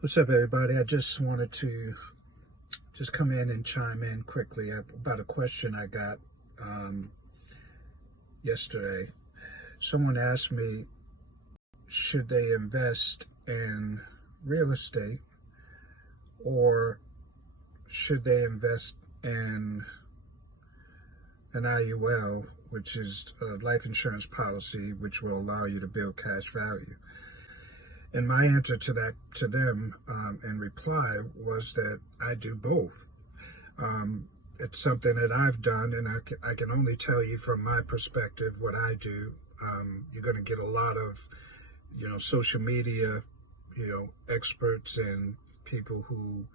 What's up, everybody? I just wanted to come in and chime in quickly about a question I got yesterday. Someone asked me, should they invest in real estate or should they invest in an IUL, which is a life insurance policy, which will allow you to build cash value? And my answer to them in reply was that I do both. It's something that I've done, and I can only tell you from my perspective what I do. You're going to get a lot of, social media, experts and people who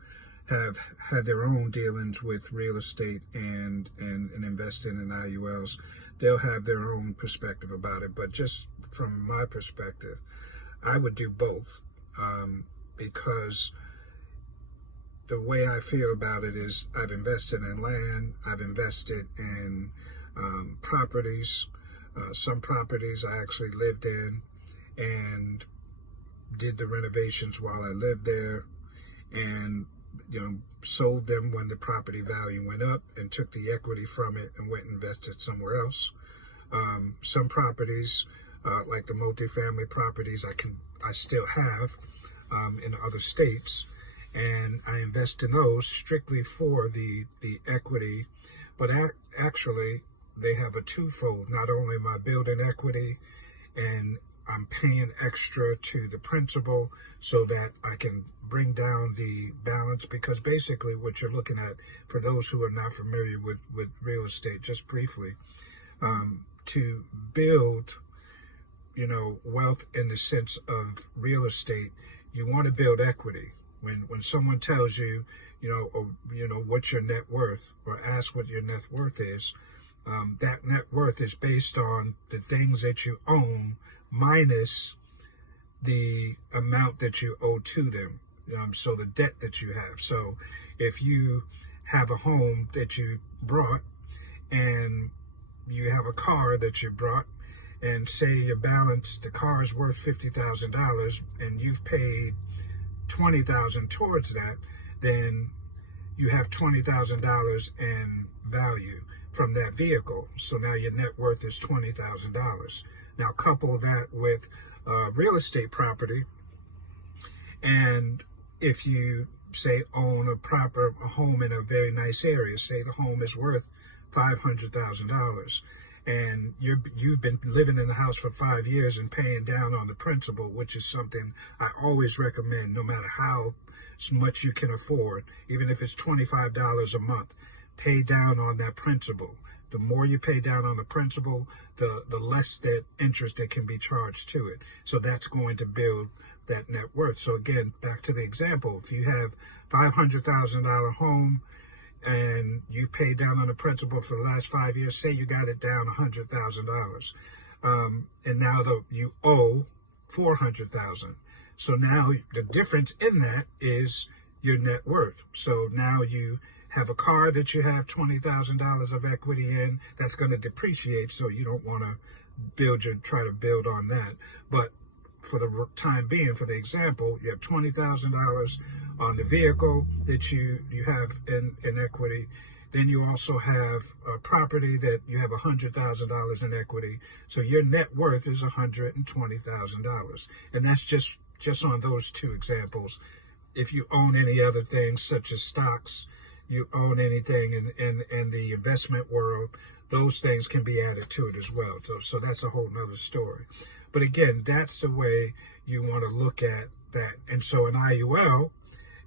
have had their own dealings with real estate and investing in IULs. They'll have their own perspective about it, but just from my perspective, I would do both because the way I feel about it is I've invested in land, I've invested in properties. Some properties I actually lived in and did the renovations while I lived there, and sold them when the property value went up and took the equity from it and went and invested somewhere else. Some properties, like the multifamily properties, I still have in other states, and I invest in those strictly for the equity. But actually, they have a twofold. Not only am I building equity, and I'm paying extra to the principal so that I can bring down the balance, because basically what you're looking at, for those who are not familiar with real estate, just briefly, to build wealth in the sense of real estate, you want to build equity. When someone tells you, what's your net worth, or ask what your net worth is, that net worth is based on the things that you own minus the amount that you owe to them. So the debt that you have. So if you have a home that you brought, and you have a car that you brought, and say your balance, the car is worth $50,000, and you've paid $20,000 towards that, then you have $20,000 in value from that vehicle. So now your net worth is $20,000. Now couple that with real estate property, and if you say own a home in a very nice area, say the home is worth $500,000, and you've been living in the house for 5 years and paying down on the principal, which is something I always recommend, no matter how much you can afford, even if it's $25 a month, pay down on that principal. The more you pay down on the principal, the less that interest that can be charged to it. So that's going to build that net worth. So again, back to the example, if you have $500,000 home, and you've paid down on the principal for the last 5 years, say you got it down $100,000, and now you owe $400,000. So now the difference in that is your net worth. So now you have a car that you have $20,000 of equity in, that's going to depreciate, so you don't want to try to build on that. But for the time being, for the example, you have $20,000 on the vehicle that you have in equity. Then you also have a property that you have $100,000 in equity. So your net worth is $120,000. And that's just on those two examples. If you own any other things, such as stocks, you own anything in the investment world, those things can be added to it as well. So that's a whole nother story. But again, that's the way you want to look at that. And so an IUL,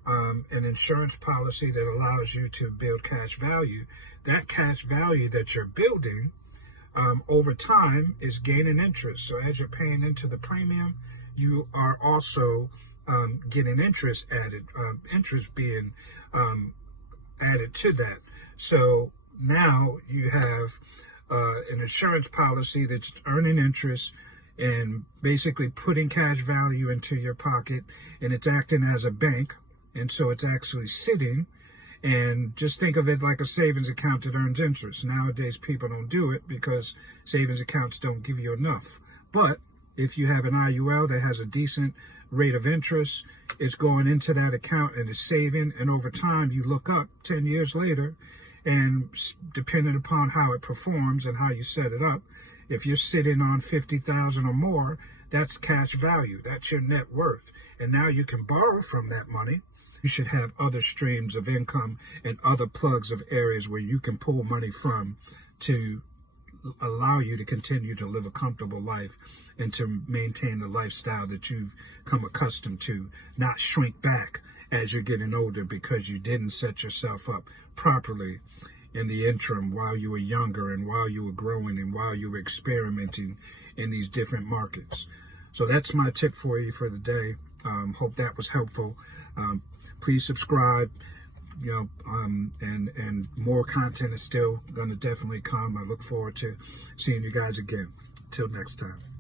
an insurance policy that allows you to build cash value, that cash value that you're building over time is gaining interest. So as you're paying into the premium, you are also getting interest added, interest being added to that. So now you have an insurance policy that's earning interest and basically putting cash value into your pocket, and it's acting as a bank. And so it's actually sitting, and just think of it like a savings account that earns interest. Nowadays, people don't do it because savings accounts don't give you enough. But if you have an IUL that has a decent rate of interest. It's going into that account and it's saving. And over time, you look up 10 years later, and depending upon how it performs and how you set it up, if you're sitting on 50,000 or more, that's cash value. That's your net worth. And now you can borrow from that money. You should have other streams of income and other plugs of areas where you can pull money from to allow you to continue to live a comfortable life and to maintain the lifestyle that you've come accustomed to, not shrink back as you're getting older because you didn't set yourself up properly in the interim while you were younger and while you were growing and while you were experimenting in these different markets. So that's my tip for you for the day. Hope that was helpful. Please subscribe. And more content is still going to definitely come. I look forward to seeing you guys again. Till next time.